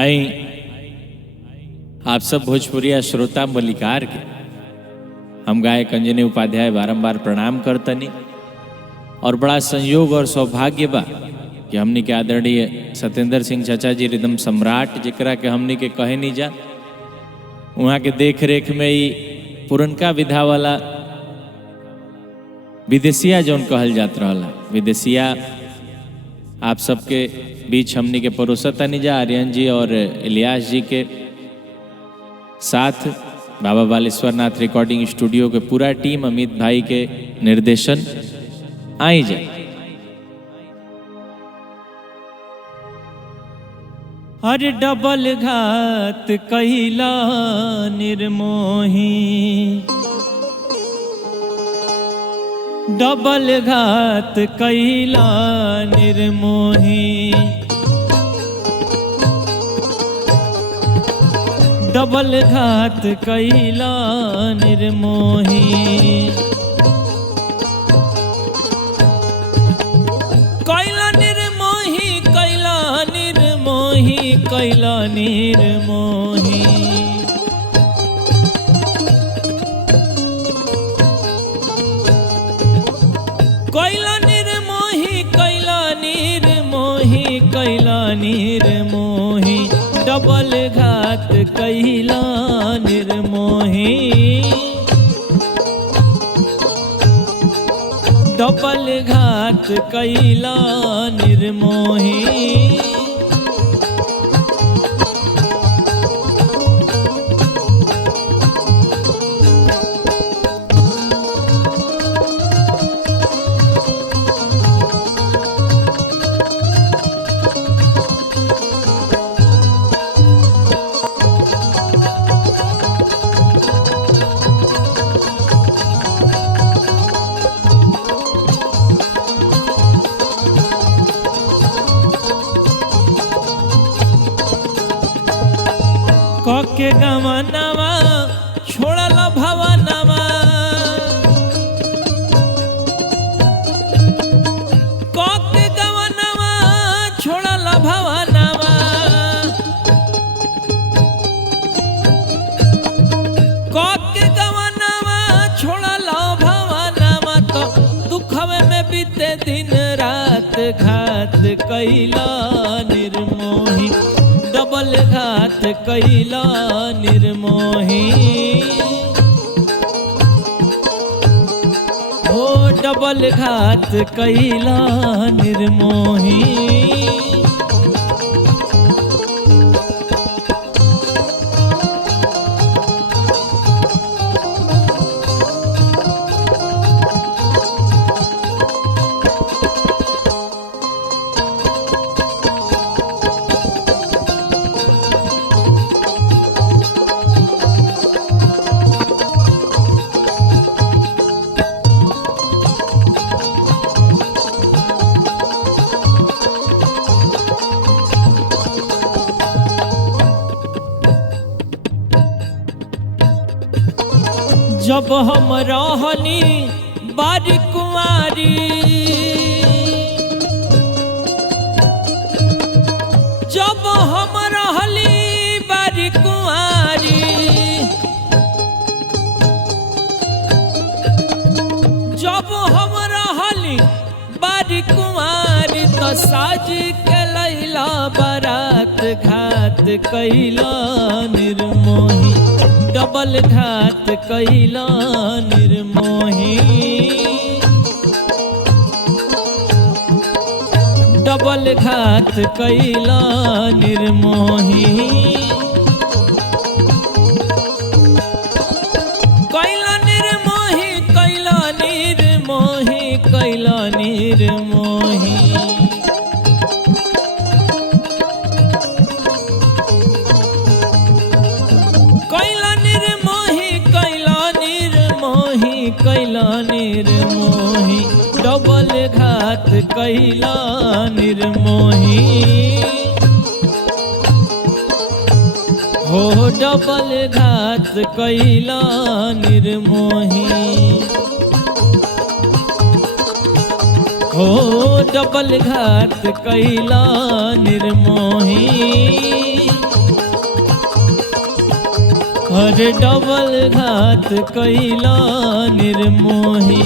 आई आप सब भोजपुरिया श्रोता मल्लिकार के हम गायक अंजनी उपाध्याय बारंबार प्रणाम करतनी और बड़ा संयोग और सौभाग्य बा कि हमनी के आदरणीय सत्येंद्र सिंह चाचा जी रिदम सम्राट जरा के हमनी के कहे नहीं जा वहाँ के देख रेख में ही पुरनका विधा वाला विदेशिया जौन कहल जात रहा विदेशिया आप सबके बीच हमनी के परोसता निजा आर्यन जी और इलियास जी के साथ बाबा बालेश्वर नाथ रिकॉर्डिंग स्टूडियो के पूरा टीम अमित भाई के निर्देशन आई जाए। अरे डबल घात कहिला निर्मोही, डबल घात कहिला निर्मोही, डबल घात कहिला निर्मोही। कैला निर्मोही, कैला निर्मोही, कैला निर्मोही। कैला निर्मोही, कैला निर्मोही, कैला निर्मोही। डबल घात कैला निर्मोही, डबल घात कैला निर्मोही। के गवनवा छोड़ल भवनवा, के गवनवा छोड़ल भवनवा, के गवनवा छोड़ल भवनवा। तो दुखवे में बीते दिन रात घात कैला निर्मोही, डबल घात कैला निर्मोही। ओ डबल घात कैला निर्मोही। जब हम रहनी बारी कुंवारी, जब हम रहली बारी कुंवारी, जब हम रहली बारी कुंवारी। तो साज के लैला बारात घात कैला निर्मोही, डबल घात कैला निर्मोही, डबल घात कैला निर्मोही। कैला निर्मोही, कैला निर्मोही, कैला निर्मोही। कैला निर्मोही, डबल घात कैला निर्मोही। हो डबल घात कैला निर्मोही, हो डबल घात कैला निर्मोही। हर डबल घात कैला निर्मोही।